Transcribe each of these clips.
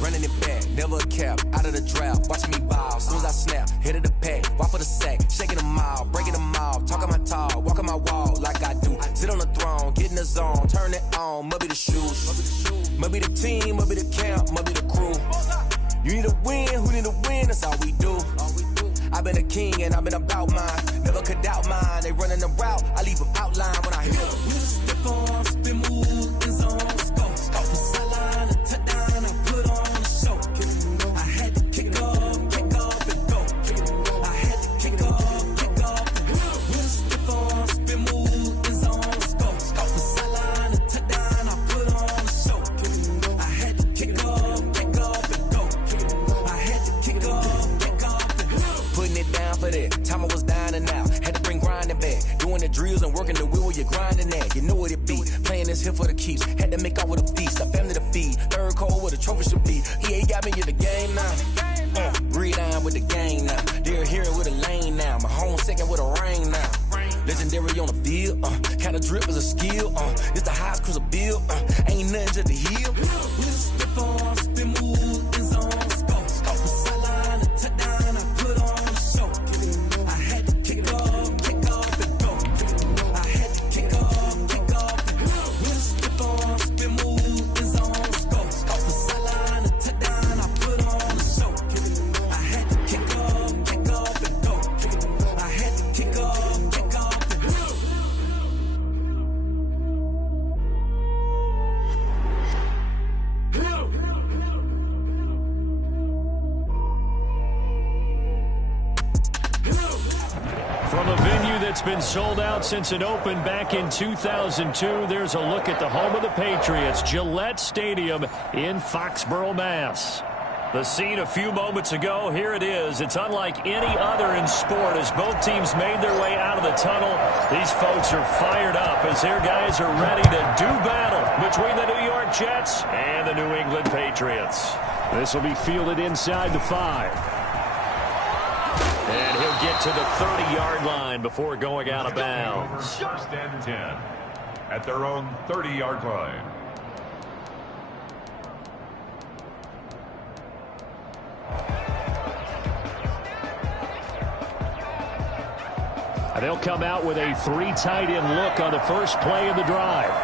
running it back, never a cap, out of the drought, watching me ball, soon as I snap, hit of the pack, walk for the sack, shaking them all, breaking them all, talking my tall, walking my wall like I do, sit on the throne, get in the zone, turn it on, must be the shoes, must be the team, must be the camp, must be the crew, you need a win, who need a win, that's all we do. I've been a king and I've been about mine. Never could doubt mine. They running the route. I leave them outline when I hit them. Step on, spin move, in zone, scope. From sideline to touchdown, I put on a show. I had to kick off and go. I had to kick off and go. Step on, spin move, in zone, scope. From sideline to touchdown, I put on a show. I had to kick off and go. I had to kick off. Putting it down for that. Time I was dying and out. Had to bring grinding back. Doing the drills and working the wheel where you're grinding at. You know what it be. Playing this here for the keeps. Had to make out with a feast. A family to feed. Third cold where the trophy should be. EA got me in the game now. Breathe on with the game now. They're here with a lane now. My home second with a rain now. Legendary on the field. Kind of drip is a skill. It's the highest cruiser bill. Ain't nothing just to heal. Step on, spin move, in zone, scope. From sideline to touchdown, I put on. I had to kick off and go. I had to kick off and go. With a step on, spin move, in zone, scope. From sideline to touchdown, I put on a show. I had to kick off and go. I had to kick off and go. From a venue that's been sold out since it opened back in 2002, there's a look at the home of the Patriots, Gillette Stadium in Foxborough, Mass. The scene a few moments ago, here it is. It's unlike any other in sport as both teams made their way out of the tunnel. These folks are fired up as their guys are ready to do battle between the New York Jets and the New England Patriots. This will be fielded inside the 5. And he'll get to the 30-yard line before going out of bounds. First and 10 at their own 30-yard line. They'll come out with a 3 tight end look on the first play of the drive.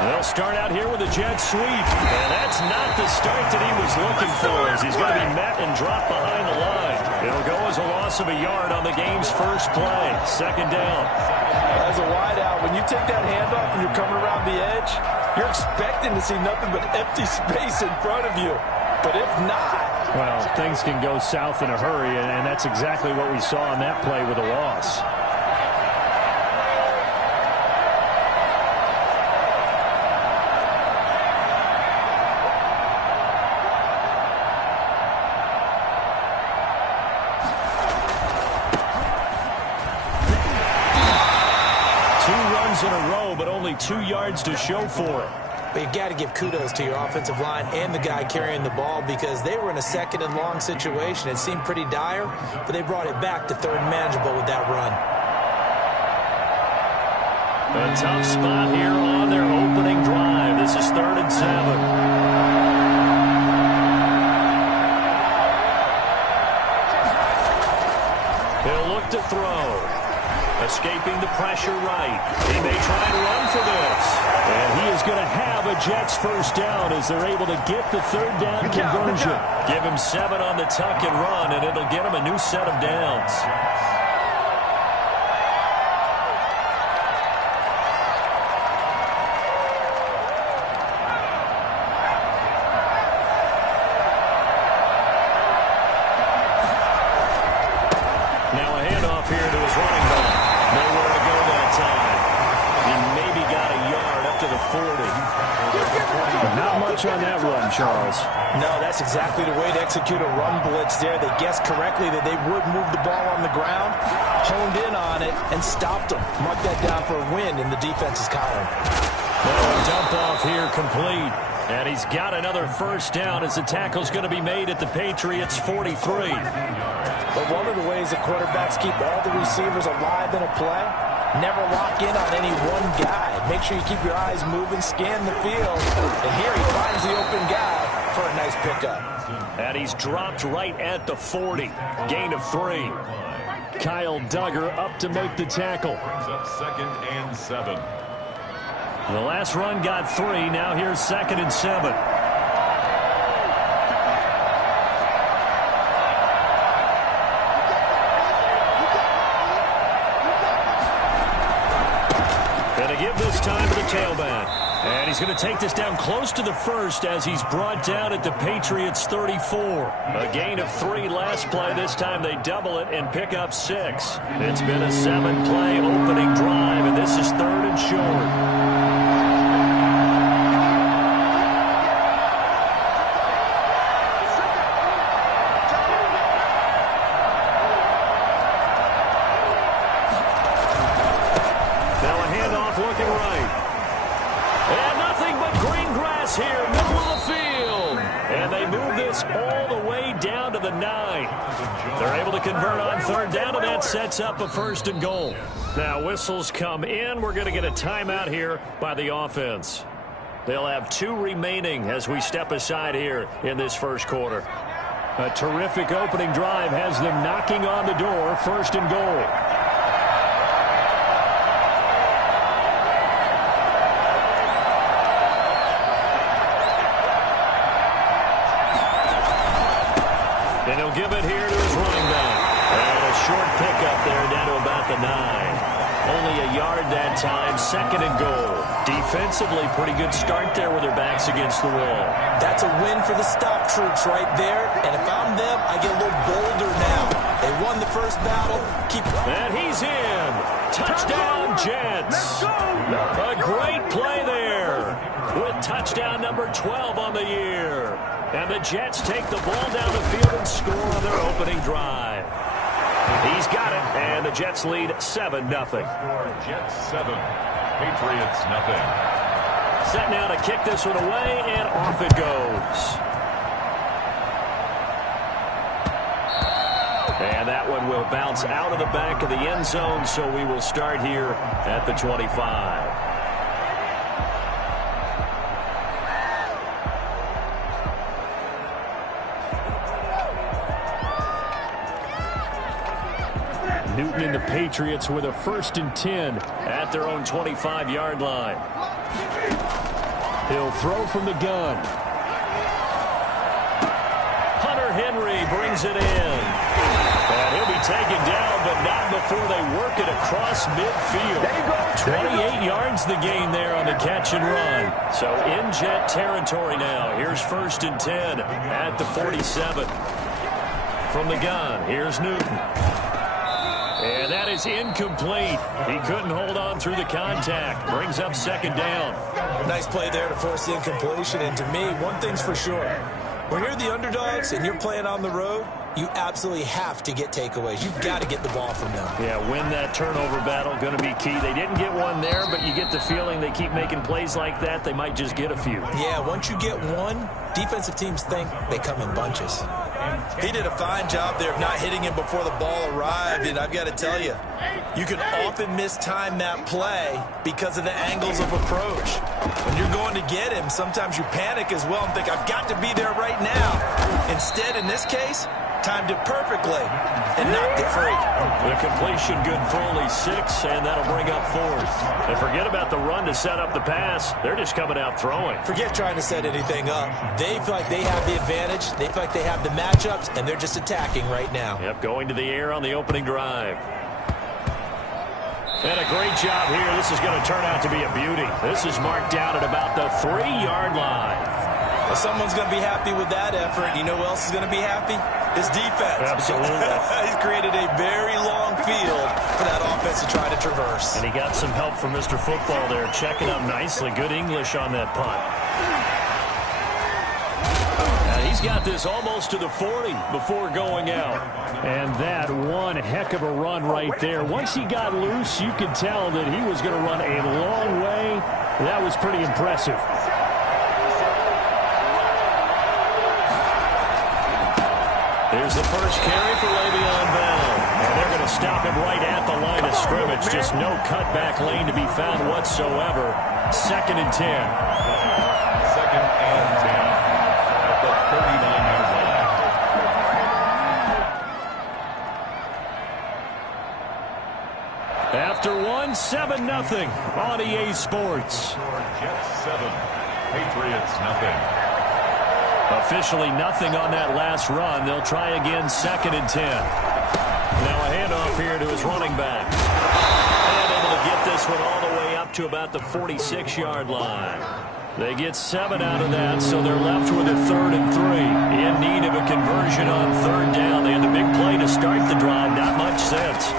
They'll start out here with a jet sweep. And that's not the start that he was looking for as he's going to be met and dropped behind the line. It'll go as a loss of a yard on the game's first play. Second down. As a wideout, when you take that handoff and you're coming around the edge, you're expecting to see nothing but empty space in front of you. But if not... Well, things can go south in a hurry, and that's exactly what we saw on that play with a loss. In a row, but only 2 yards to show for it. But you got to give kudos to your offensive line and the guy carrying the ball because they were in a second and long situation. It seemed pretty dire, but they brought it back to third and manageable with that run. A tough spot here on their opening drive. This is 3rd and 7. He'll look to throw. Escaping the pressure right. He may try and run for this. And he is going to have a Jets first down as they're able to get the 3rd down conversion. Give him 7 on the tuck and run, and it'll get him a new set of downs. Now a handoff here to his running back. Nowhere to go that time. He maybe got a yard up to the 40. Not much on that run, Charles. No, that's exactly the way to execute a run blitz there. They guessed correctly that they would move the ball on the ground, honed in on it, and stopped them. Mark that down for a win in the defense's column. Well, a dump off here complete. And he's got another first down as the tackle's going to be made at the Patriots' 43. But one of the ways that quarterbacks keep all the receivers alive in a play, never lock in on any one guy. side. Make sure you keep your eyes moving, scan the field. And here he finds the open guy for a nice pickup. And he's dropped right at the 40. Gain of 3. Kyle Duggar up to make the tackle. Brings up 2nd and 7. The last run got 3. Now here's 2nd and 7. Gonna give this time to the tailback. And he's going to take this down close to the first as he's brought down at the Patriots 34. A gain of 3 last play. This time they double it and pick up 6. It's been a 7-play opening drive, and this is 3rd and short. Here, middle of the field. And they move this all the way down to the 9. They're able to convert on 3rd down, and that sets up a 1st and goal. Now whistles come in. We're going to get a timeout here by the offense. They'll have 2 remaining as we step aside here in this first quarter. A terrific opening drive has them knocking on the door. 1st and goal. And he'll give it here to his running back. And a short pickup there down to about the 9. Only a yard that time. 2nd and goal. Defensively, pretty good start there with their backs against the wall. That's a win for the stop troops right there. And if I'm them, I get a little bolder now. They won the first battle. And he's in. Touchdown, Jets. A great play there with touchdown number 12 on the year. And the Jets take the ball down the field and score on their opening drive. He's got it, and the Jets lead 7-0. Jets 7, Patriots 0. Set now to kick this one away, and off it goes. And that one will bounce out of the back of the end zone, so we will start here at the 25. Newton and the Patriots with a 1st and 10 at their own 25-yard line. He'll throw from the gun. Hunter Henry brings it in. And he'll be taken down, but not before they work it across midfield. 28 yards the gain there on the catch and run. So in Jet territory now. Here's 1st and 10 at the 47. From the gun, here's Newton. And that is incomplete. He couldn't hold on through the contact. Brings up 2nd down. Nice play there to force the incompletion. And to me, one thing's for sure. When you're the underdogs and you're playing on the road, you absolutely have to get takeaways. You've got to get the ball from them. Yeah, win that turnover battle, going to be key. They didn't get one there, but you get the feeling they keep making plays like that, they might just get a few. Yeah, once you get one, defensive teams think they come in bunches. He did a fine job there of not hitting him before the ball arrived, and I've got to tell you, you can often mistime that play because of the angles of approach. When you're going to get him, sometimes you panic as well and think, I've got to be there right now. Instead, in this case, timed it perfectly and knocked it free. The completion good for only 6, and that'll bring up 4th. And forget about the run to set up the pass. They're just coming out throwing. Forget trying to set anything up. They feel like they have the advantage. They feel like they have the matchups, and they're just attacking right now. Yep, going to the air on the opening drive. And a great job here. This is going to turn out to be a beauty. This is marked down at about the 3-yard line. Well, someone's going to be happy with that effort. You know who else is going to be happy? His defense. Absolutely. He's created a very long field for that offense to try to traverse. And he got some help from Mr. Football there, checking up nicely. Good English on that punt. And he's got this almost to the 40 before going out. And that one heck of a run right there. Once he got loose, you could tell that he was going to run a long way. That was pretty impressive. There's the first carry for Le'Veon Bell. And they're going That'll stop him right at the line of scrimmage. Just no cutback lane to be found whatsoever. 2nd and 10. 2nd and 10 at the 39-yard line. After one, 7-0 on EA Sports. Jets 7, Patriots nothing. Officially nothing on that last run. They'll try again, 2nd and 10. Now a handoff here to his running back. And able to get this one all the way up to about the 46-yard line. They get 7 out of that, so they're left with a 3rd and 3. In need of a conversion on 3rd down. They had the big play to start the drive. Not much sense.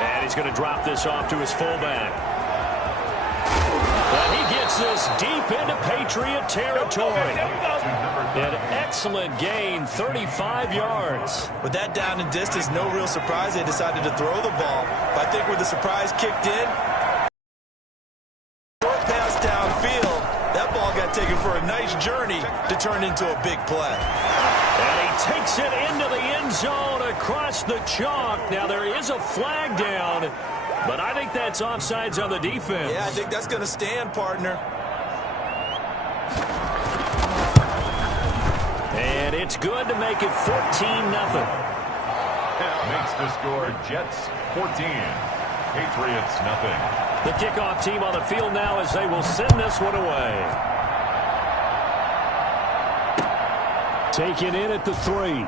And he's going to drop this off to his fullback. But he gets this deep into Patriot territory. An excellent gain, 35 yards. With that down and distance, no real surprise they decided to throw the ball. But I think where the surprise kicked in, short pass downfield, that ball got taken for a nice journey to turn into a big play. And he takes it into the end zone across the chalk. Now there is a flag down, but I think that's offsides on the defense. Yeah, I think that's going to stand, partner. And it's good to make it 14-0. Makes the score Jets 14, Patriots nothing. The kickoff team on the field now as they will send this one away. Taken in at the 3.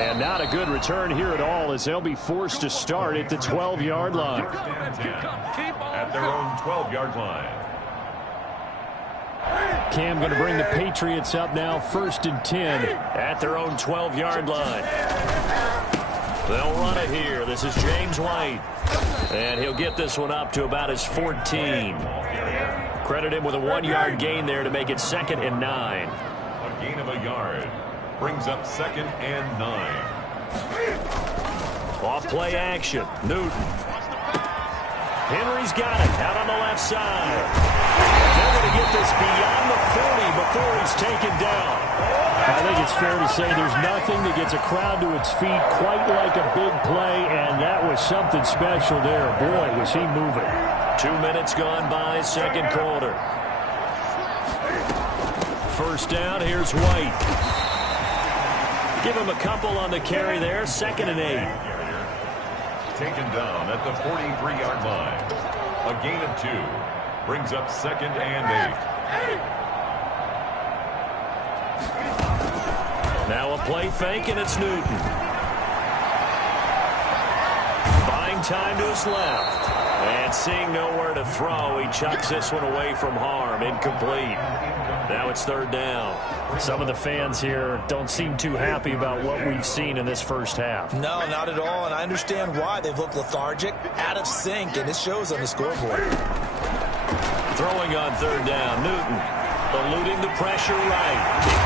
And not a good return here at all as they'll be forced to start at the 12-yard line. At their own 12-yard line. Cam going to bring the Patriots up now, 1st and 10 at their own 12-yard line. They'll run it here. This is James White. And he'll get this one up to about his 14. Credit him with a 1-yard gain there to make it 2nd and 9. A gain of a yard. Brings up 2nd and 9. Off play action. Newton. Henry's got it out on the left side. They're going to get this beyond the 40 before he's taken down. I think it's fair to say there's nothing that gets a crowd to its feet quite like a big play, and that was something special there. Boy, was he moving. 2 minutes gone by, 2nd quarter. 1st down, here's White. Give him a couple on the carry there, 2nd and 8. Taken down at the 43-yard line. A gain of 2. Brings up 2nd and 8. Now a play fake, and it's Newton. Buying time to his left. And seeing nowhere to throw, he chucks this one away from harm. Incomplete. Now it's 3rd down. Some of the fans here don't seem too happy about what we've seen in this first half. No, not at all, and I understand why. They've looked lethargic, out of sync, and it shows on the scoreboard. Throwing on 3rd down, Newton eluding the pressure right.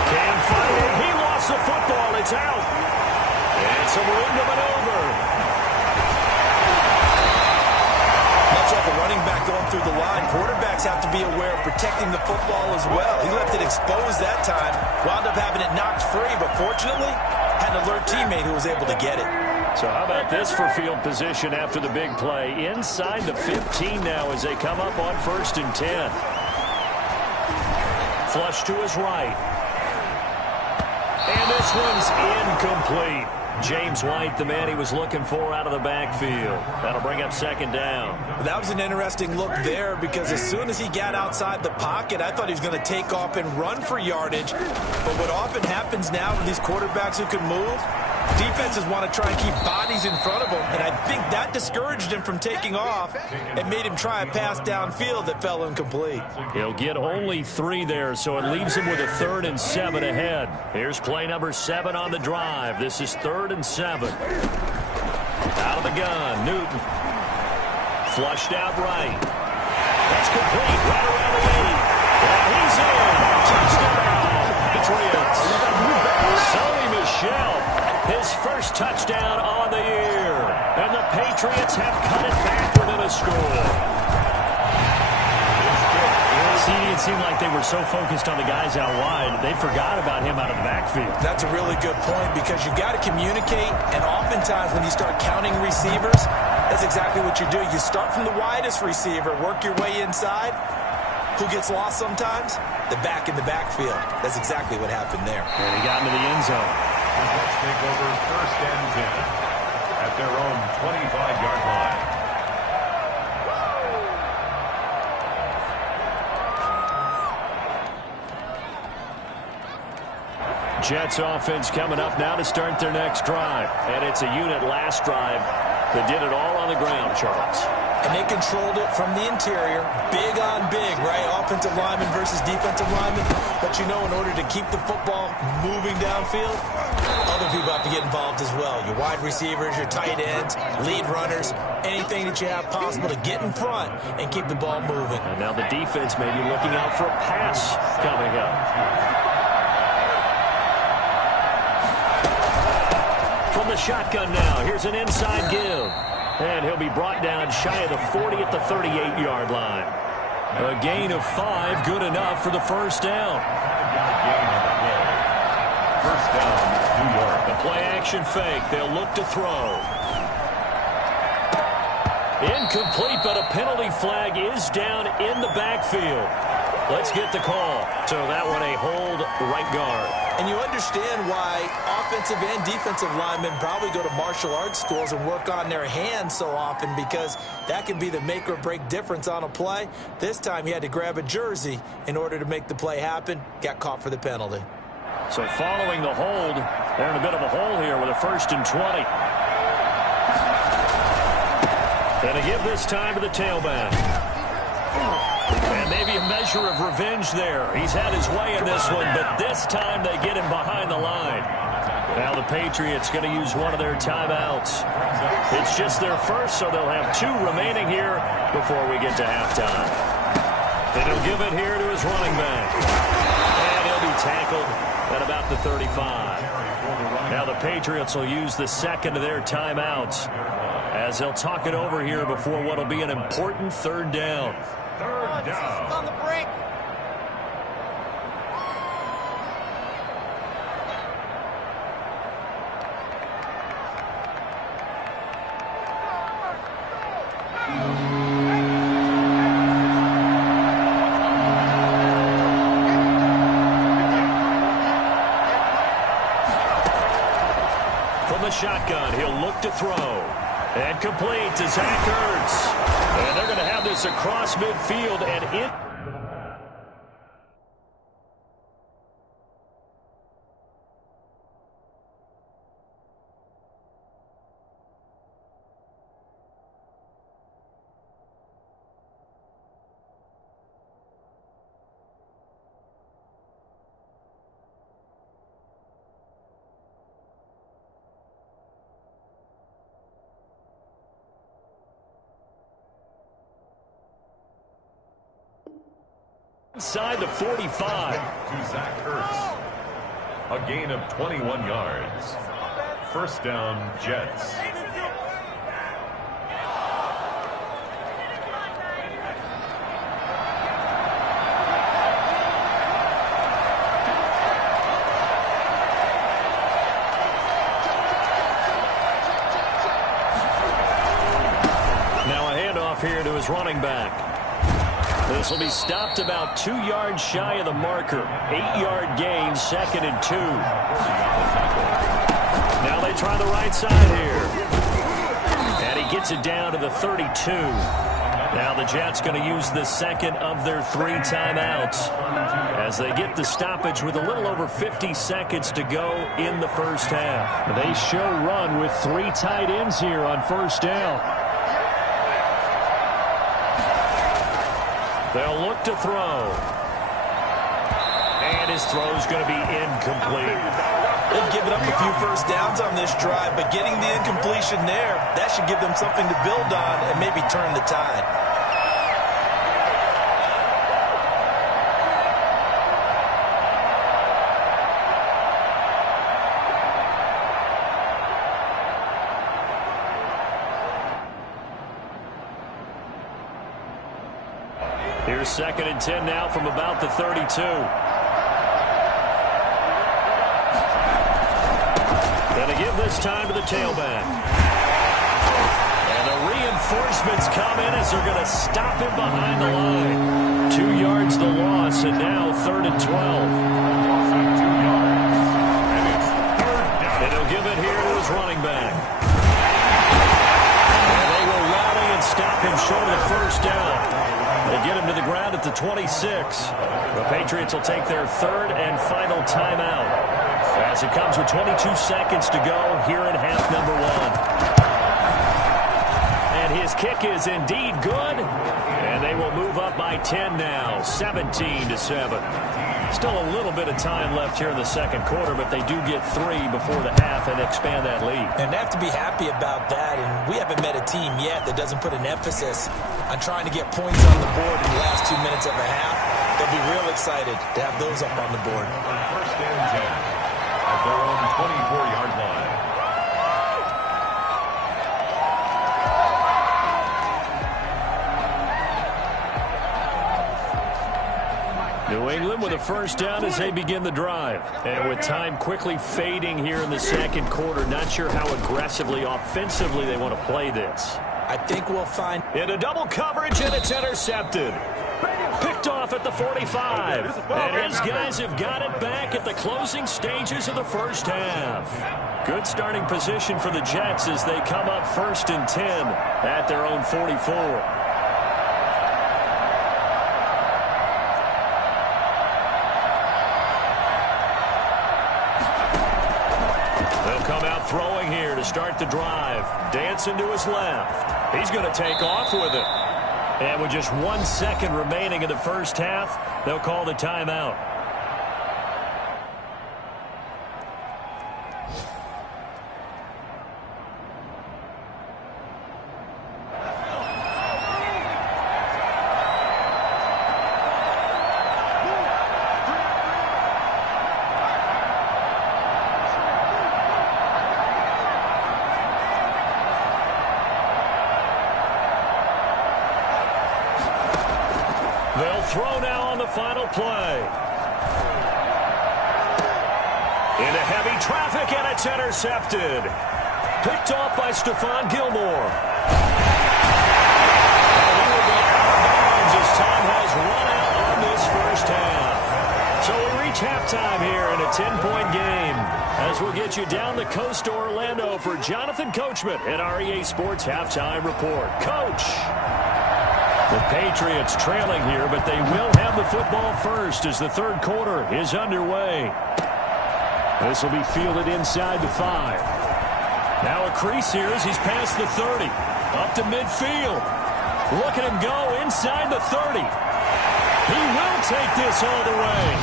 Can't find it. He lost the football. It's out. And some room to maneuver. Much like a running back going through the line, quarterbacks have to be aware of protecting the football as well. He left it exposed that time, wound up having it knocked free, but fortunately, had an alert teammate who was able to get it. So how about this for field position after the big play? Inside the 15 now as they come up on 1st and 10. Flush to his right. And this one's incomplete. James White, the man he was looking for out of the backfield. That'll bring up 2nd down. That was an interesting look there because as soon as he got outside the pocket, I thought he was going to take off and run for yardage. But what often happens now with these quarterbacks who can move, defenses want to try and keep bodies in front of them, and I think that discouraged him from taking off and made him try a pass downfield that fell incomplete. He'll get only 3 there, so it leaves him with a 3rd and 7 ahead. Here's play number 7 on the drive. This is 3rd and 7. Out of the gun, Newton. Flushed out right. That's complete, right around the 8. And he's in. Touchdown, Patriots. Sony Michel. His first touchdown on the year. And the Patriots have cut it back within a score. CD, it seemed like they were so focused on the guys out wide, they forgot about him out of the backfield. That's a really good point because you've got to communicate, and oftentimes when you start counting receivers, that's exactly what you do. You start from the widest receiver, work your way inside. Who gets lost sometimes? The back in the backfield. That's exactly what happened there. And he got into the end zone. The Jets take over 1st and 10 at their own 25-yard line. Jets offense coming up now to start their next drive. And it's a unit last drive that did it all on the ground, Charles. And they controlled it from the interior. Big on big, right? Offensive lineman versus defensive lineman. But you know, in order to keep the football moving downfield, other people have to get involved as well. Your wide receivers, your tight ends, lead runners, anything that you have possible to get in front and keep the ball moving. And now the defense may be looking out for a pass coming up. From the shotgun now, here's an inside give. And he'll be brought down shy of the 40 at the 38-yard line. A gain of 5, good enough for the first down. First down, New York. The play-action fake. They'll look to throw. Incomplete, but a penalty flag is down in the backfield. Let's get the call. So that one a hold right guard. And you understand why offensive and defensive linemen probably go to martial arts schools and work on their hands so often, because that can be the make or break difference on a play. This time he had to grab a jersey in order to make the play happen. Got caught for the penalty. So following the hold, they're in a bit of a hole here with a 1st and 20. And to give this time to the tailback. And maybe a measure of revenge there. He's had his way in this one, but this time they get him behind the line. Now the Patriots going to use one of their timeouts. It's just their first, so they'll have 2 remaining here before we get to halftime. And he'll give it here to his running back. And he'll be tackled at about the 35. Now the Patriots will use the second of their timeouts as they'll talk it over here before what will be an important 3rd down. 3rd down. On the break. From the shotgun, he'll look to throw. And complete to Zach Ertz. And they're going to have this across midfield and in. Inside the 45. To Zach Ertz. A gain of 21 yards. First down, Jets. Now a handoff here to his running back. This will be stopped about 2 yards shy of the marker. 8-yard gain, 2nd and 2. Now they try the right side here. And he gets it down to the 32. Now the Jets going to use the second of their 3 timeouts as they get the stoppage with a little over 50 seconds to go in the first half. They show run with 3 tight ends here on 1st down. They'll look to throw. And his throw's going to be incomplete. They've given up a few first downs on this drive, but getting the incompletion there, that should give them something to build on and maybe turn the tide. Here's 2nd and 10 now from about the 32. Gonna give this time to the tailback. And the reinforcements come in as they're going to stop him behind the line. 2 yards the loss, and now 3rd and 12. And he'll give it here to his running back. And they will rally and stop him short of the first down. They get him to the ground at the 26. The Patriots will take their 3rd and final timeout as it comes with 22 seconds to go here in half number 1. And his kick is indeed good. And they will move up by 10 now, 17-7. Still a little bit of time left here in the second quarter, but they do get 3 before the half and expand that lead. And they have to be happy about that. And we haven't met a team yet that doesn't put an emphasis on trying to get points on the board in the last 2 minutes of a half. They'll be real excited to have those up on the board. First and 10 at their own 24-yard line. New England with a first down as they begin the drive. And with time quickly fading here in the second quarter, not sure how aggressively, offensively they want to play this. I think we'll find into double coverage, and it's intercepted. Picked off at the 45. And his guys have got it back at the closing stages of the first half. Good starting position for the Jets as they come up 1st and 10 at their own 44. Throwing here to start the drive. Dancing to his left. He's going to take off with it. And with just 1 second remaining in the first half, they'll call the timeout. They'll throw now on the final play. Into heavy traffic, and it's intercepted. Picked off by Stephon Gilmore. And he will be out of bounds as time has run out on this first half. So we reach halftime here in a 10-point game as we'll get you down the coast to Orlando for Jonathan Coachman at REA Sports Halftime Report. Coach! The Patriots trailing here, but they will have the football first as the third quarter is underway. This will be fielded inside the 5. Now a crease here as he's past the 30. Up to midfield. Look at him go inside the 30. He will take this all the way.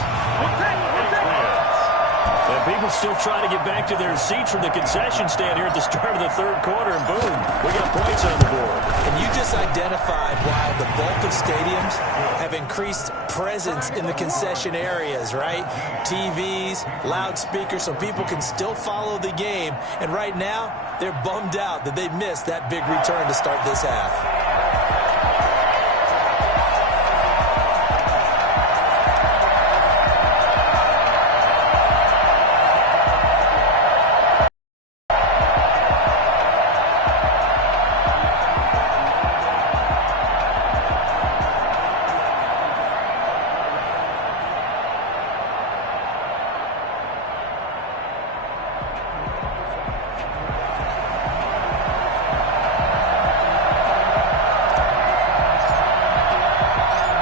And people still trying to get back to their seats from the concession stand here at the start of the third quarter, and boom, we got points on the board. And you just identified why the bulk of stadiums have increased presence in the concession areas, right? TVs, loudspeakers, so people can still follow the game. And right now, they're bummed out that they missed that big return to start this half.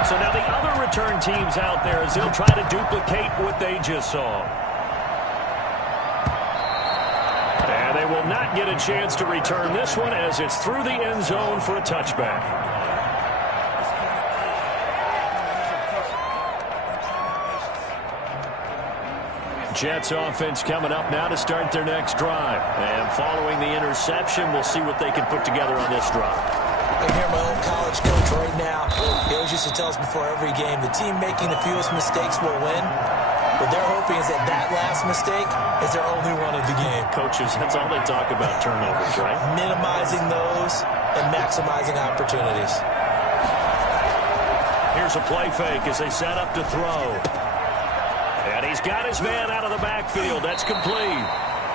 So now the other return teams out there as they'll try to duplicate what they just saw. And they will not get a chance to return this one as it's through the end zone for a touchback. Jets offense coming up now to start their next drive. And following the interception, we'll see what they can put together on this drive. I can hear my old college coach right now. He always used to tell us before every game, the team making the fewest mistakes will win. What they're hoping is that that last mistake is their only one of the game. Coaches, that's all they talk about, turnovers, right? Minimizing those and maximizing opportunities. Here's a play fake as they set up to throw. And he's got his man out of the backfield. That's complete.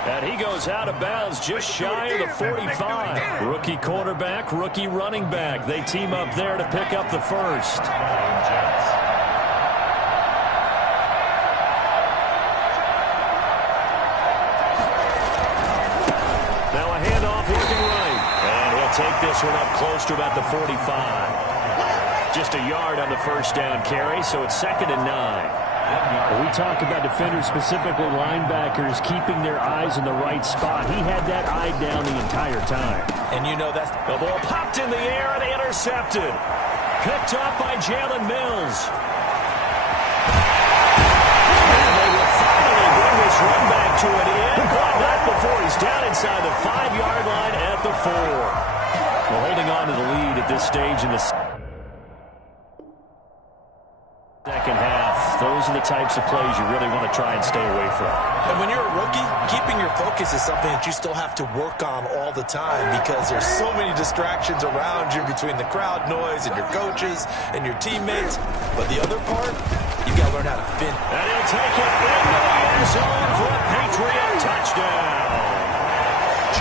And he goes out of bounds just shy of the 45. Rookie quarterback, rookie running back. They team up there to pick up the first. Now a handoff looking right. And he'll take this one up close to about the 45. Just a yard on the first down carry, so it's 2nd and 9. We talk about defenders, specifically linebackers, keeping their eyes in the right spot. He had that eye down the entire time. And you know that's the ball popped in the air and intercepted. Picked up by Jalen Mills. And they will finally bring this run back to an end, but not before he's down inside the 5-yard line at the 4. Well, holding on to the lead at this stage in the second half. Those are the types of plays you really want to try and stay away from. And when you're a rookie, keeping your focus is something that you still have to work on all the time because there's so many distractions around you between the crowd noise and your coaches and your teammates. But the other part, you've got to learn how to fin. And he'll take it into the end zone for a Patriot touchdown.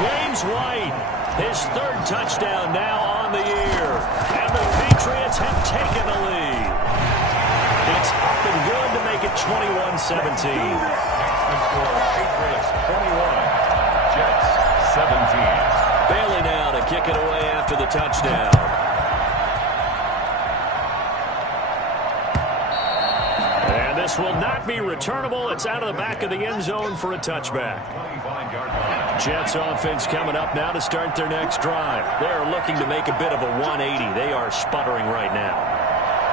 James White, his 3rd touchdown now on the year. And the Patriots have taken the lead. It's up and good to make it 21-17. Patriots 21, Jets 17. Bailey now to kick it away after the touchdown. And this will not be returnable. It's out of the back of the end zone for a touchback. 25-yard line. Jets offense coming up now to start their next drive. They're looking to make a bit of a 180. They are sputtering right now.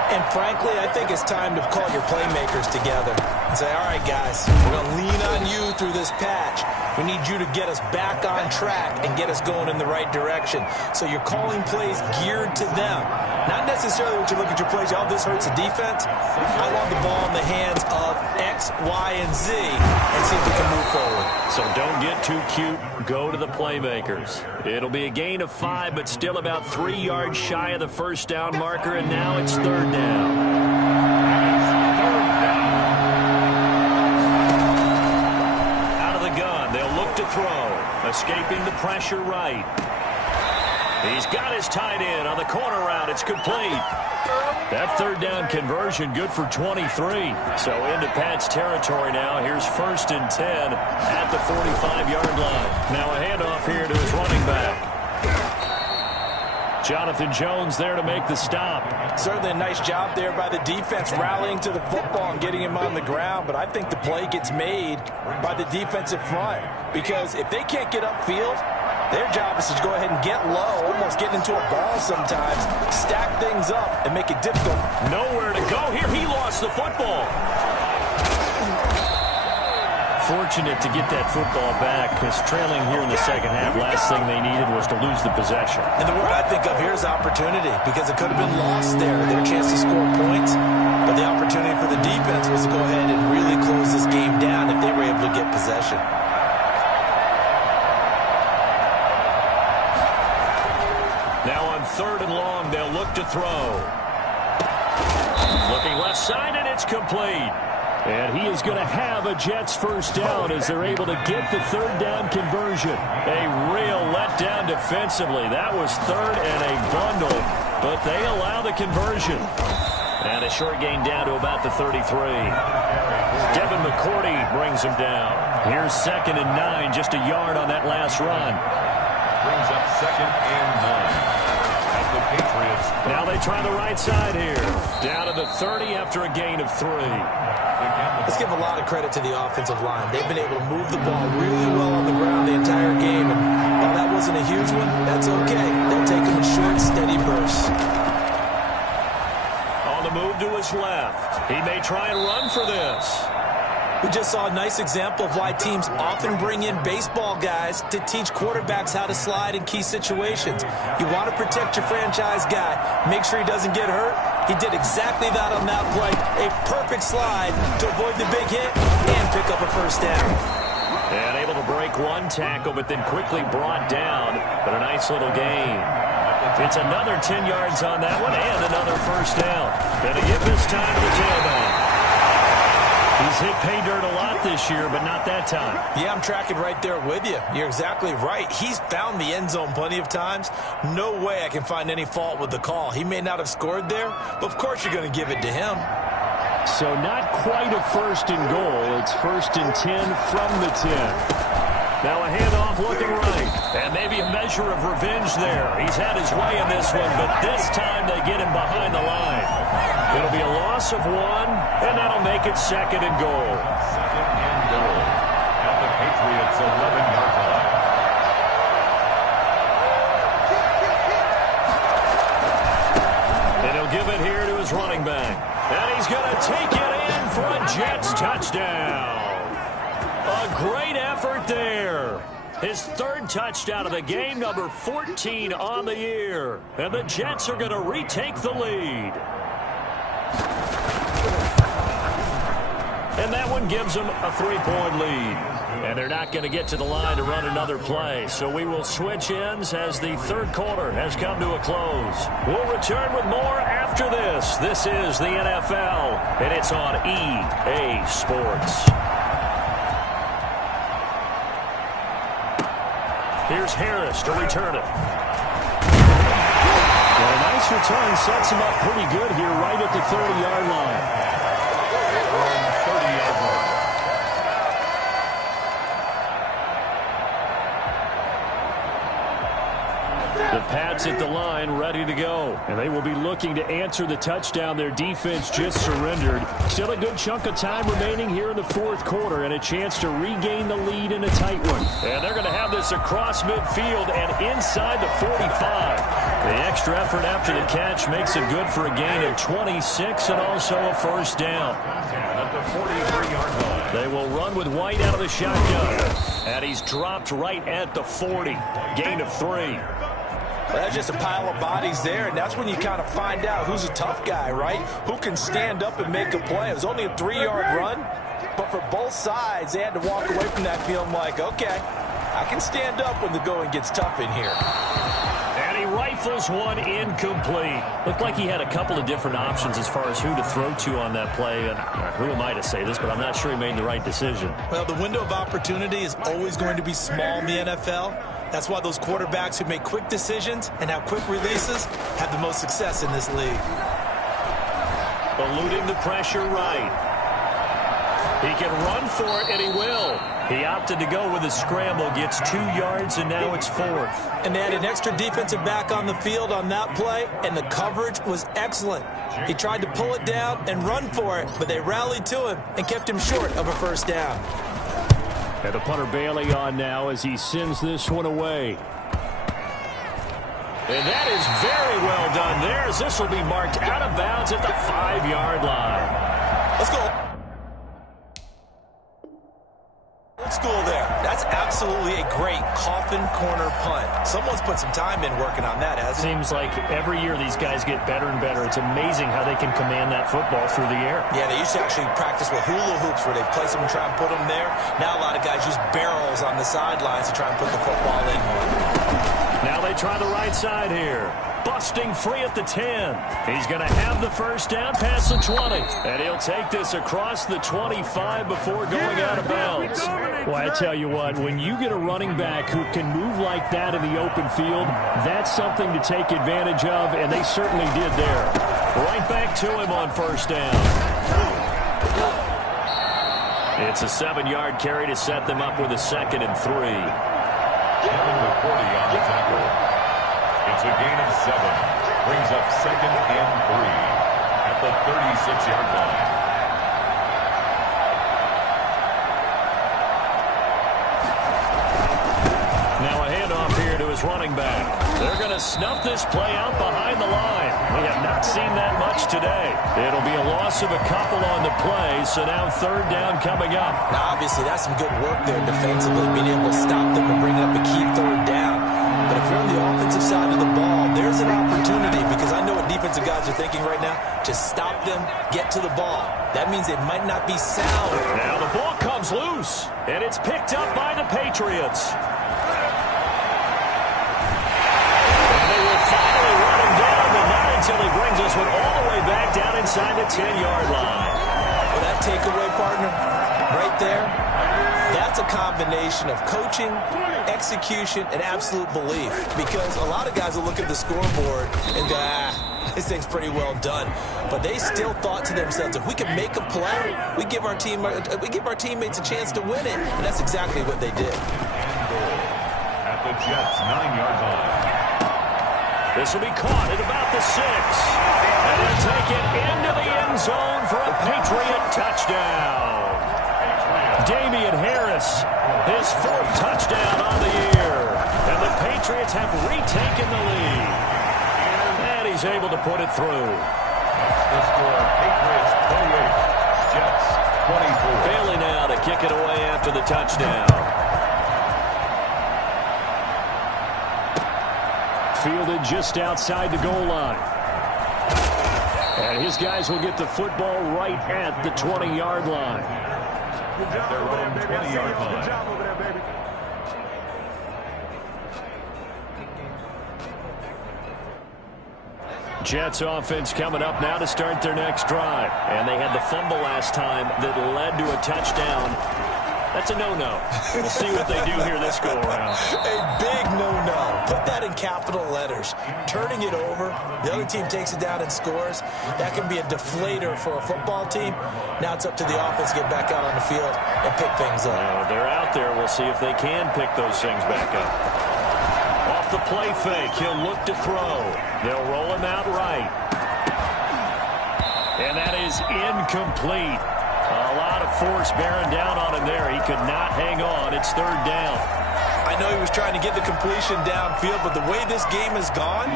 And frankly, I think it's time to call your playmakers together and say, all right, guys, we're going to lean on you through this patch. We need you to get us back on track and get us going in the right direction. So you're calling plays geared to them. Not necessarily when you look at your plays, oh, this hurts the defense. I want the ball in the hands of X, Y, and Z and see if we can move forward. So don't get too cute. Go to the playmakers. It'll be a gain of 5, but still about 3 yards shy of the first down marker, and now it's 3rd down. Throw, escaping the pressure right. He's got his tight end on the corner route. It's complete. That 3rd down conversion good for 23. So into Pat's territory now. Here's 1st and 10 at the 45-yard line. Now a handoff here to his running back. Jonathan Jones there to make the stop. Certainly a nice job there by the defense rallying to the football and getting him on the ground, but I think the play gets made by the defensive front because if they can't get upfield, their job is to go ahead and get low, almost get into a ball sometimes, stack things up, and make it difficult. Nowhere to go here. He lost the football. Fortunate to get that football back because trailing here in the second half, last thing they needed was to lose the possession. And the word I think of here is opportunity because it could have been lost there, their chance to score points. But the opportunity for the defense was to go ahead and really close this game down if they were able to get possession. Now on 3rd and long, they'll look to throw. Looking left side, and it's complete. And he is going to have a Jets first down as they're able to get the 3rd down conversion. A real letdown defensively. That was 3rd and a bundle, but they allow the conversion. And a short gain down to about the 33. Devin McCourty brings him down. Here's 2nd and 9, just a yard on that last run. Brings up 2nd and 9. At the Patriots. Now they try the right side here. Down to the 30 after a gain of 3. Let's give a lot of credit to the offensive line. They've been able to move the ball really well on the ground the entire game. And while that wasn't a huge one, that's okay. They'll take them in short, steady bursts. On the move to his left. He may try and run for this. We just saw a nice example of why teams often bring in baseball guys to teach quarterbacks how to slide in key situations. You want to protect your franchise guy. Make sure he doesn't get hurt. He did exactly that on that play. A perfect slide to avoid the big hit and pick up a first down. And able to break one tackle, but then quickly brought down. But a nice little gain. It's another 10 yards on that one and another first down. Gonna give this time to the tailback. He's hit pay dirt a lot this year, but not that time. Yeah, I'm tracking right there with you. You're exactly right. He's found the end zone plenty of times. No way I can find any fault with the call. He may not have scored there, but of course you're going to give it to him. So not quite a first and goal. It's first and 10 from the 10. Now a handoff looking right. And maybe a measure of revenge there. He's had his way in this one, but this time they get him behind the line. It'll be a loss of 1, and that'll make it second and goal. Second and goal at the Patriots' 11-yard line. And he'll give it here to his running back. And he's going to take it in for a Jets touchdown. A great effort there. His third touchdown of the game, number 14 on the year. And the Jets are going to retake the lead. And that one gives them a 3-point lead. And they're not going to get to the line to run another play. So we will switch ends as the third quarter has come to a close. We'll return with more after this. This is the NFL, and it's on EA Sports. Here's Harris to return it. Well, a nice return sets him up pretty good here right at the 30-yard line. 30-yard line. The Pats at the line, ready to go. And they will be looking to answer the touchdown their defense just surrendered. Still a good chunk of time remaining here in the fourth quarter and a chance to regain the lead in a tight one. And they're going to have this across midfield and inside the 45. The extra effort after the catch makes it good for a gain of 26 and also a first down. At the 43-yard line. They will run with White out of the shotgun. And he's dropped right at the 40. Gain of 3. Well, that's just a pile of bodies there, and that's when you kind of find out who's a tough guy, right? Who can stand up and make a play. It was only a 3-yard run, but for both sides, they had to walk away from that feeling like, okay, I can stand up when the going gets tough in here. And he rifles one incomplete. Looked like he had a couple of different options as far as who to throw to on that play. And who am I to say this, but I'm not sure he made the right decision. Well, the window of opportunity is always going to be small in the NFL. That's why those quarterbacks who make quick decisions and have quick releases have the most success in this league. Eluding the pressure right. He can run for it, and he will. He opted to go with a scramble, gets 2 yards, and now it's 4th. And they had an extra defensive back on the field on that play, and the coverage was excellent. He tried to pull it down and run for it, but they rallied to him and kept him short of a first down. And the punter Bailey on now as he sends this one away. And that is very well done there, as this will be marked out of bounds at the 5-yard line. Let's go. Old school there. That's absolutely a great coffin corner punt. Someone's put some time in working on that, hasn't it? Seems like every year these guys get better and better. It's amazing how they can command that football through the air. Yeah, they used to actually practice with hula hoops where they place them and try and put them there. Now a lot of guys use barrels on the sidelines to try and put the football in. Now they try the right side here. Busting free at the 10. He's going to have the first down past the 20. And he'll take this across the 25 before going out of bounds. Well, I tell you what, when you get a running back who can move like that in the open field, that's something to take advantage of, and they certainly did there. Right back to him on first down. It's a 7-yard carry to set them up with a 2nd and 3. Kevin McCourty on the tackle. It's a gain of 7. Brings up 2nd and 3 at the 36-yard line. Now a handoff here to his running back. They're going to snuff this play out behind the line. We have not seen that much today. It'll be a loss of a couple on the play, so now 3rd down coming up. Now, obviously, that's some good work there defensively, being able to stop them and bring up a key 3rd down. But if you're on the offensive side of the ball, there's an opportunity, because I know what defensive guys are thinking right now. Just stop them, get to the ball. That means it might not be sound. Now the ball comes loose, and it's picked up by the Patriots. And they will fire brings this one all the way back down inside the 10-yard line. Well, that takeaway, partner, right there, that's a combination of coaching, execution, and absolute belief. Because a lot of guys will look at the scoreboard and go, this thing's pretty well done. But they still thought to themselves, if we can make a play, we give our teammates a chance to win it. And that's exactly what they did. At the Jets' 9-yard line. This will be caught at about the 6. And they'll take it into the end zone for a Patriot touchdown. Damian Harris, his 4th touchdown on the year. And the Patriots have retaken the lead. And he's able to put it through. The score, Patriots 28, Jets 24. Bailey now to kick it away after the touchdown. Fielded just outside the goal line. And his guys will get the football right at the 20-yard line. At their own 20-yard line. Good job over there, baby. Jets offense coming up now to start their next drive. And they had the fumble last time that led to a touchdown. That's a no-no. We'll see what they do here this go-around. A big no-no. Put that in capital letters. Turning it over, the other team takes it down and scores. That can be a deflator for a football team. Now it's up to the offense to get back out on the field and pick things up. They're out there. We'll see if they can pick those things back up. Off the play fake, he'll look to throw. They'll roll him out right. And that is incomplete. A lot of force bearing down on him there. He could not hang on. It's 3rd down. I know he was trying to get the completion downfield, but the way this game has gone,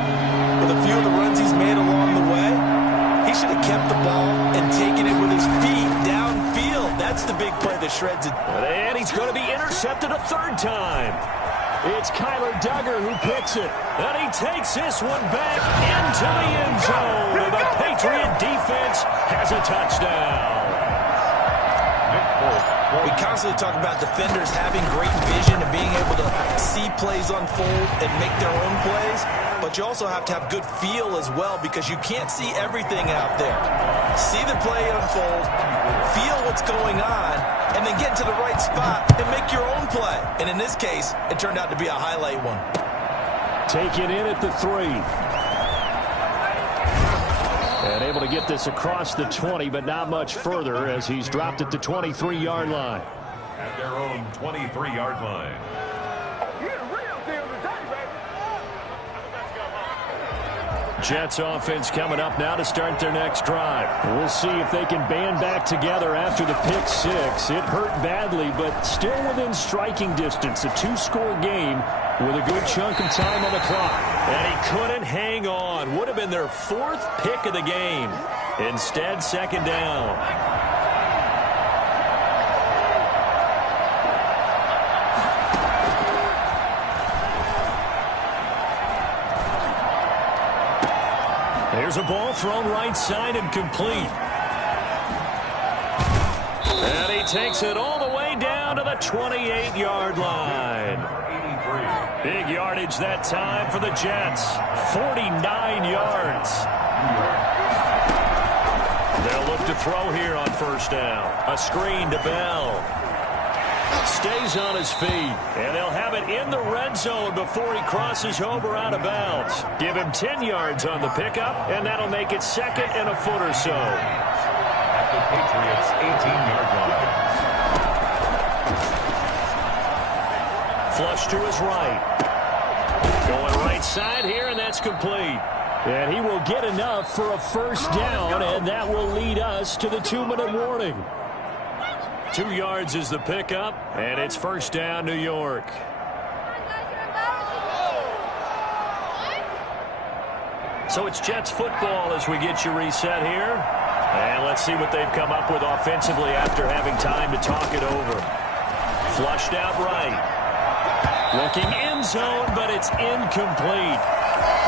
with a few of the runs he's made along the way, he should have kept the ball and taken it with his feet downfield. That's the big play that shreds it. And he's going to be intercepted a 3rd time. It's Kyler Duggar who picks it. And he takes this one back into the end zone. And the Patriot defense has a touchdown. We constantly talk about defenders having great vision and being able to see plays unfold and make their own plays, but you also have to have good feel as well because you can't see everything out there. See the play unfold, feel what's going on, and then get to the right spot and make your own play. And in this case, it turned out to be a highlight one. Taken in at the 3. And able to get this across the 20, but not much further as he's dropped at the 23-yard line. At their own 23-yard line. Jets offense coming up now to start their next drive. We'll see if they can band back together after the pick 6. It hurt badly, but still within striking distance. A 2-score game with a good chunk of time on the clock. And he couldn't hang on. Would have been their 4th pick of the game. Instead, 2nd down. There's a ball thrown right side and complete. And he takes it all the way down to the 28-yard line. Big yardage that time for the Jets. 49 yards. They'll look to throw here on 1st down. A screen to Bell. Stays on his feet, and they'll have it in the red zone before he crosses over out of bounds. Give him 10 yards on the pickup, and that'll make it 2nd and a foot or so. At the Patriots' 18-yard line. Flush to his right. Going right side here, and that's complete. And he will get enough for a 1st down, and that will lead us to the 2-minute warning. 2 yards is the pickup, and it's 1st down, New York. So it's Jets football as we get you reset here. And let's see what they've come up with offensively after having time to talk it over. Flushed out right. Looking end zone, but it's incomplete.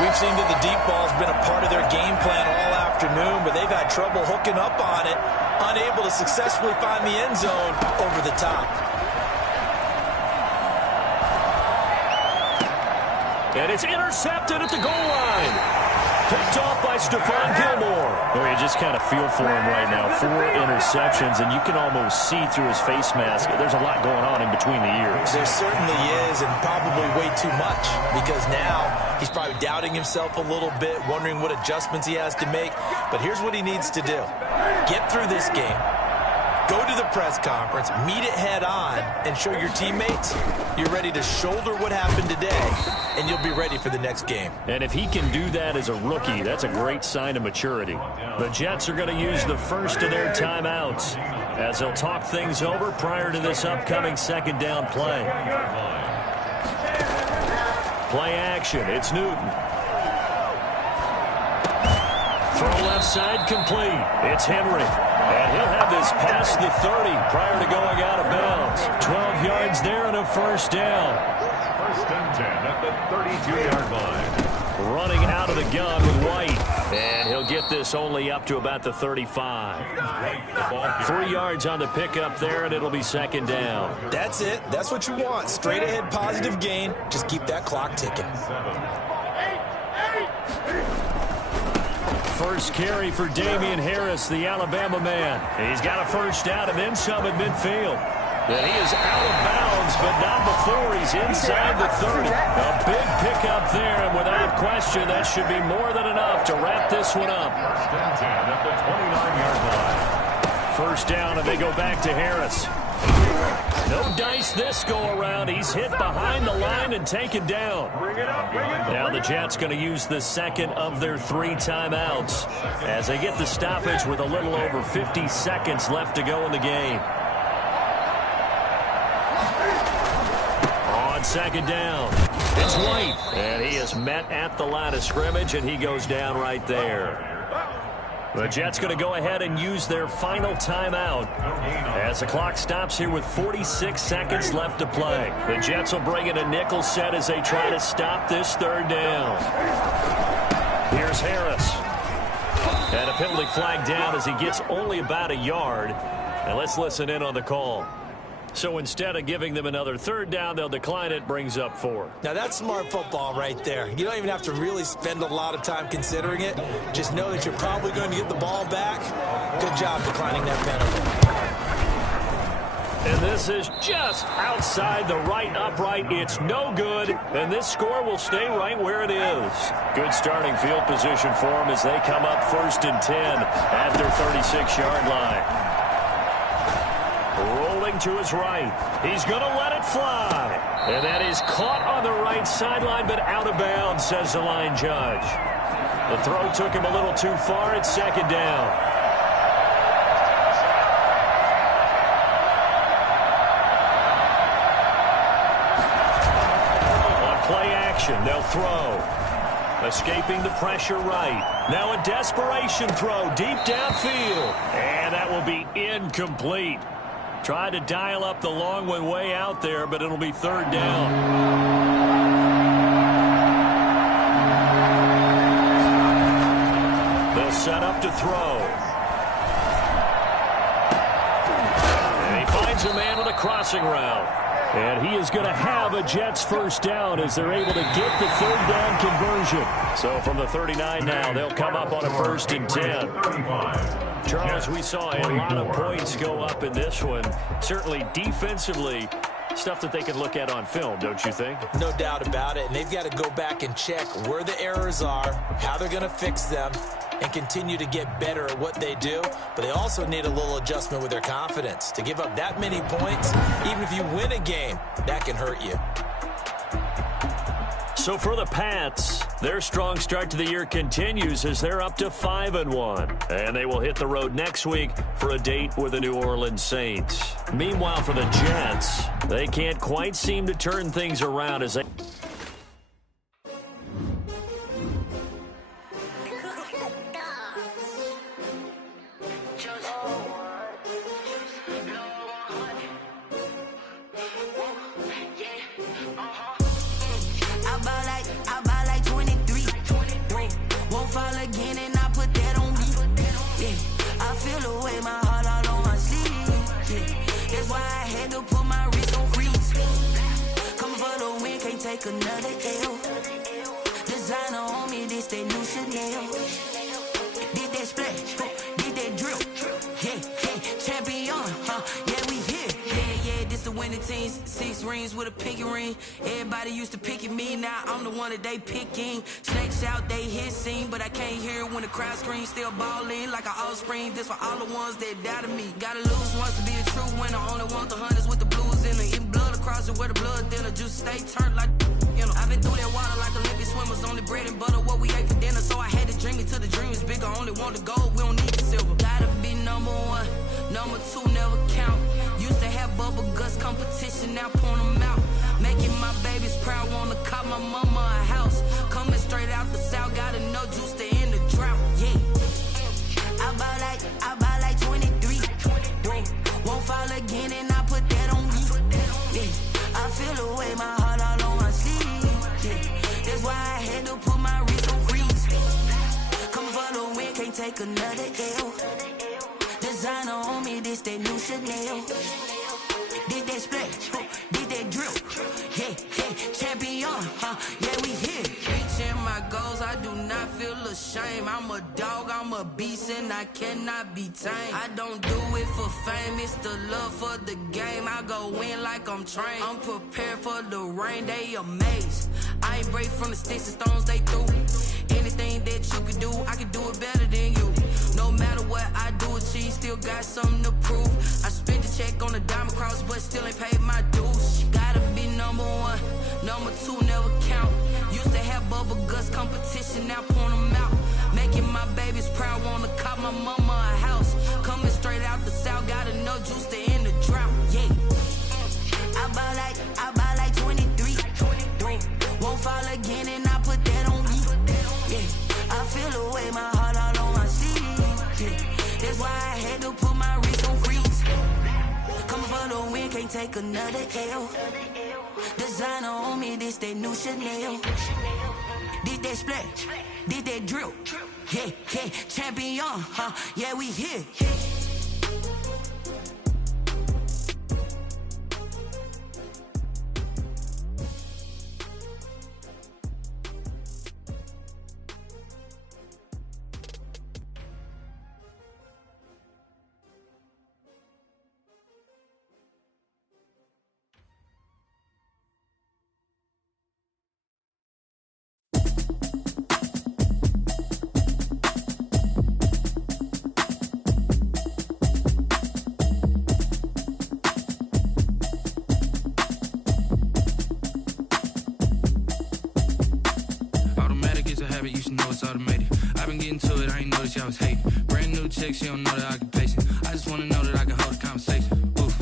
We've seen that the deep ball's been a part of their game plan all afternoon, but they've had trouble hooking up on it, unable to successfully find the end zone over the top. And it's intercepted at the goal line. Picked off by Stephon Gilmore. Oh, you just kind of feel for him right now. 4 interceptions, and you can almost see through his face mask. There's a lot going on in between the ears. There certainly is, and probably way too much, because now he's probably doubting himself a little bit, wondering what adjustments he has to make. But here's what he needs to do. Get through this game. Go to the press conference, meet it head on, and show your teammates you're ready to shoulder what happened today, and you'll be ready for the next game. And if he can do that as a rookie, that's a great sign of maturity. The Jets are going to use the first of their timeouts as they'll talk things over prior to this upcoming second down play. Play action. It's Newton. Throw left side complete. It's Henry. And he'll have this past the 30 prior to going out of bounds. 12 yards there and a first down. First and 10 at the 32-yard line. Running out of the gun with White. And he'll get this only up to about the 35. 3 yards on the pickup there, and it'll be second down. That's it. That's what you want. Straight ahead positive gain. Just keep that clock ticking. First carry for Damian Harris, the Alabama man. He's got a first down and then some at midfield. And he is out of bounds, but not before he's inside the 30. A big pickup there, and without question, that should be more than enough to wrap this one up. First and 10 at the 29-yard line. First down, and they go back to Harris. No dice this go-around. He's hit behind the line and taken down. Now the Jets going to use the second of their 3 timeouts as they get the stoppage with a little over 50 seconds left to go in the game. On second down, it's White. And he is met at the line of scrimmage, and he goes down right there. The Jets going to go ahead and use their final timeout as the clock stops here with 46 seconds left to play. The Jets will bring in a nickel set as they try to stop this third down. Here's Harris. And a penalty flag down as he gets only about a yard. And let's listen in on the call. So instead of giving them another third down, they'll decline it, brings up 4. Now, that's smart football right there. You don't even have to really spend a lot of time considering it. Just know that you're probably going to get the ball back. Good job declining that penalty. And this is just outside the right upright. It's no good, and this score will stay right where it is. Good starting field position for them as they come up first and 10 at their 36-yard line. Rolling to his right. He's going to let it fly. And that is caught on the right sideline, but out of bounds, says the line judge. The throw took him a little too far. It's second down. On play action, they'll throw. Escaping the pressure right. Now a desperation throw deep downfield. And that will be incomplete. Tried to dial up the long one way out there, but it'll be third down. They'll set up to throw. And he finds a man on the crossing route. And he is going to have a Jets first down as they're able to get the third down conversion. So from the 39 now, they'll come up on a first and 10. Charles, we saw a lot of points go up in this one. Certainly defensively, stuff that they can look at on film, don't you think? No doubt about it. And they've got to go back and check where the errors are, how they're going to fix them, and continue to get better at what they do. But they also need a little adjustment with their confidence. To give up that many points, even if you win a game, that can hurt you. So for the Pats, their strong start to the year continues as they're up to 5-1. And they will hit the road next week for a date with the New Orleans Saints. Meanwhile, for the Jets, they can't quite seem to turn things around as they... Another L. Designer on me, this that new Chanel. Did that splash, did that drill. Yeah, champion, yeah, we here. Yeah, this the winning teams. 6 rings with a pinky ring. Everybody used to pick at me, now I'm the one that they picking. Snakes out, they hissing, but I can't hear when the crowd screams. Still balling like an offspring. This for all the ones that doubted me. Gotta lose once to be a true winner. Only want the hunters with the blues in it. Eating blood across it where the blood dinner. Juice stay turned like, you know. I've been through that water like Olympic swimmers. Only bread and butter, what we ate for dinner. So I had to dream it till the dream is bigger. Only want the gold, we don't need the silver. Gotta be number 1, number 2 never count. Used to have bubble guts competition, now point them out. Making my babies proud, wanna call my mama a house. Coming straight out the south, gotta know juice to end the drought. Yeah, I buy like 23. Won't fall again, and I put that on me. Yeah, I feel the way, my heart all on my sleeve. Yeah, that's why I had to put my wrist on freeze. Come for the win, can't take another L. Designer on me, this that new Chanel. Did that splash, did that drill. Yeah, champion, yeah, we here. Reaching my goals, I do not feel ashamed. I'm a dog, I'm a beast, and I cannot be tamed. I don't do it for fame, it's the love for the game. I go in like I'm trained. I'm prepared for the rain, they amazed. I ain't break from the sticks and stones they threw. Anything that you can do, I can do it better than you. No matter what I do, achieve, still got something to prove. I spent the check on the diamond cross, but still ain't paid my dues. Gotta be number 1, number 2 never count. Used to have bubble guts competition, now point them out. Making my babies proud, wanna call my mama a house. Coming straight out the south, gotta know juice to end the drought. Yeah, I buy like 23. Won't fall again, and I put that on me. Yeah, I feel the way, my heart all on my sleeve. Yeah, that's why I had to put my wrist on freeze. Coming for the win, can't take another L. Designer on me, this that new Chanel. Did that splash, did that drill. Yeah, champion, yeah, we here. You should know it's automated. I've been getting to it, I ain't noticed y'all was hating. Brand new chick, she don't know the occupation. I just wanna know that I can hold a conversation. Oof,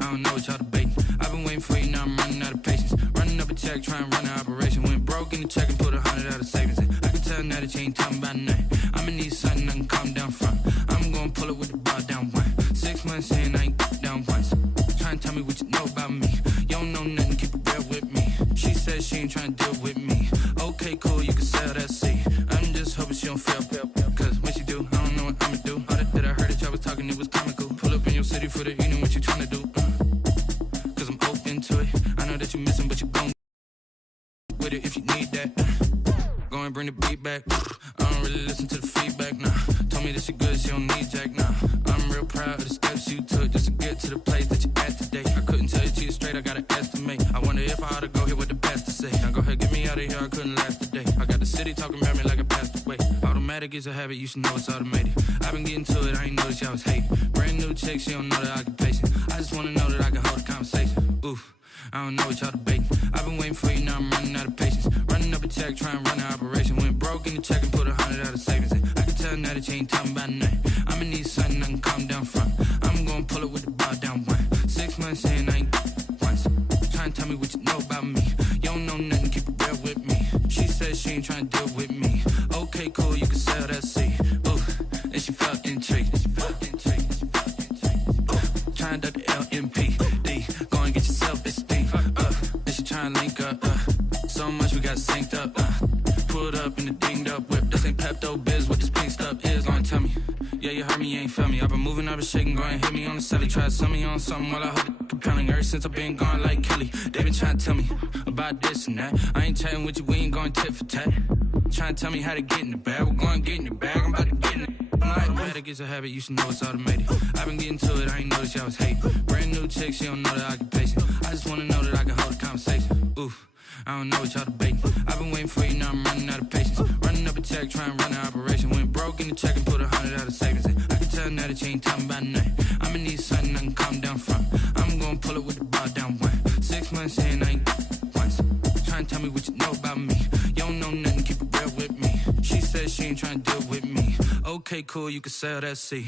I don't know what y'all debating. I've been waiting for you, now I'm running out of patience. Running up a check, trying to run an operation. Went broke in the check and put 100 out of savings in. I can tell now that you ain't talking about nothing. I'ma need something I can calm down from. I'm gonna pull it with the bar down 1. 6 months in, I ain't down once. Trying to tell me what you know about me. You don't know nothing, keep it real with me. She said she ain't trying to deal with me. Okay, cool, you can sell that seat. I'm just hoping she don't fail. Cause when she do, I don't know what I'ma do. All that I heard that y'all was talking, it was comical. Pull up in your city for the evening, what you trying to do? Cause I'm open to it. I know that you missing, but you gon' with it if you need that. Go and bring the beat back. I don't really listen to the feedback, nah. Told me that she good, she don't need jack, nah. I'm real proud of the steps you took just to get to the place that you at today. I couldn't tell you to you straight, I gotta estimate. I wonder if I ought to go here with the best to say. Now go ahead, get me out of here, I couldn't last a day. I got the city talking about me like I passed away. Automatic is a habit, you should know it's automated. I've been getting to it, I ain't noticed y'all was hating. Brand new chick, she don't know the occupation. I just wanna know that I can hold a conversation. Oof, I don't know what y'all debating. I've been waiting for you, now I'm running out of patience. Running up a check, trying to run an operation. Went broke in the check and put 100 out of savings in. I can tell now that you ain't talking about nothing. I'ma need something I can calm down from. I'm gonna pull it with the bar down 1. 6 months in, I ain't once. Trying to tell me what you know about me. You don't know nothing, keep it real with me. She said she ain't trying to deal with me. Okay, cool, you can sell that seat. Ooh, and she felt intrigued. Trying to duck the LMP. Go and get your self-esteem. And she trying to link up. So much we got synced up. Pulled up in the dinged up whip. This ain't Pepto-Biz, what this pink stuff is. Go and tell me. Yeah, you heard me, you ain't feel me. I've been moving, I've been shaking, go and hit me on the celly. Try to sell me on something while I hold it compelling. Ever since I've been gone like Kelly, they been trying to tell me about this and that. I ain't chatting with you, we ain't going tit for tat. Trying to tell me how to get in the bag. We're going to get in the bag. I'm about to get in it. I'm like, automatic is a habit, you should know it's automated. I've been getting to it, I ain't noticed y'all was hating. Brand new chick, she don't know the occupation. I just wanna know that I can hold a conversation. Oof, I don't know what y'all debating. I've been waiting for you, now I'm running out of patience. Running up a check, trying to run an operation. Went broke in the check and put 100 out of savings. I can tell now that you ain't talking about nothing. I'ma need something I can calm down from. I'm gonna pull it with the ball down one. 6 months in, I ain't once. Trying to tell me what you know about me. You don't know nothing, keep it real with me. She said she ain't trying to deal with me. Okay, cool, you can sell that C.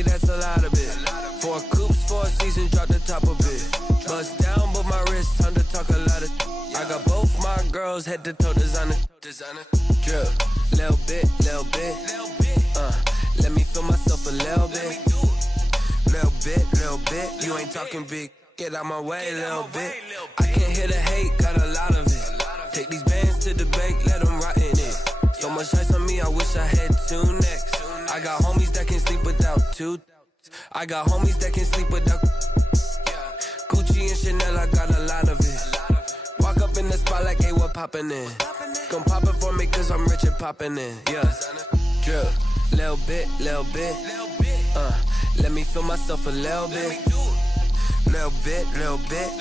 That's a lot of it. 4 coops, 4 seasons, drop the top of it. Bust down, but my wrist, time to talk a lot of. I got both my girls head to toe designer. Drip, little bit. Let me feel myself a little bit. Little bit. You ain't talking big. Get out my way, little bit. I can't hear the hate, got a lot of it. Take these bands to the bank, let them rot in it. So much ice on me, I wish I had 2 necks. I got homies that can sleep without 2. I got homies that can sleep without Gucci and Chanel, I got a lot of it. Walk up in the spot like, hey, what poppin' in? Gon' pop it for me cause I'm rich and poppin' in. Yeah, drip, little bit. Let me feel myself a little bit. Little bit.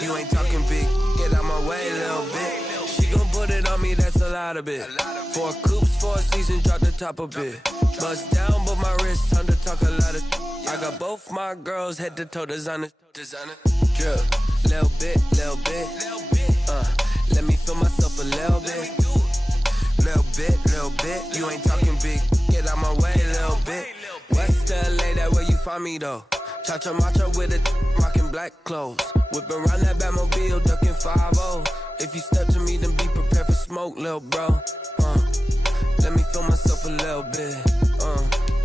You ain't talking big. Get out my way, little bit. She gon' put it on me, that's a lot of it. 4 coops, 4 seasons, drop the top a bit. Bust down, but my wrist, time to talk a lot of. I got both my girls head to toe designer. Drip, little bit. Let me feel myself a little bit. Little bit. You ain't talking big. Get out my way, little bit. West LA, that where you find me though. Cha-cha matcha with it, rockin' black clothes. Whip around that Batmobile, ducking 5-0. If you step to me, then be prepared for smoke, lil' bro. Let me feel myself a little bit.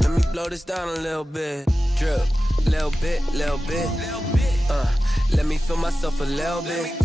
Let me blow this down a little bit. Drip, little bit. Let me feel myself a little bit.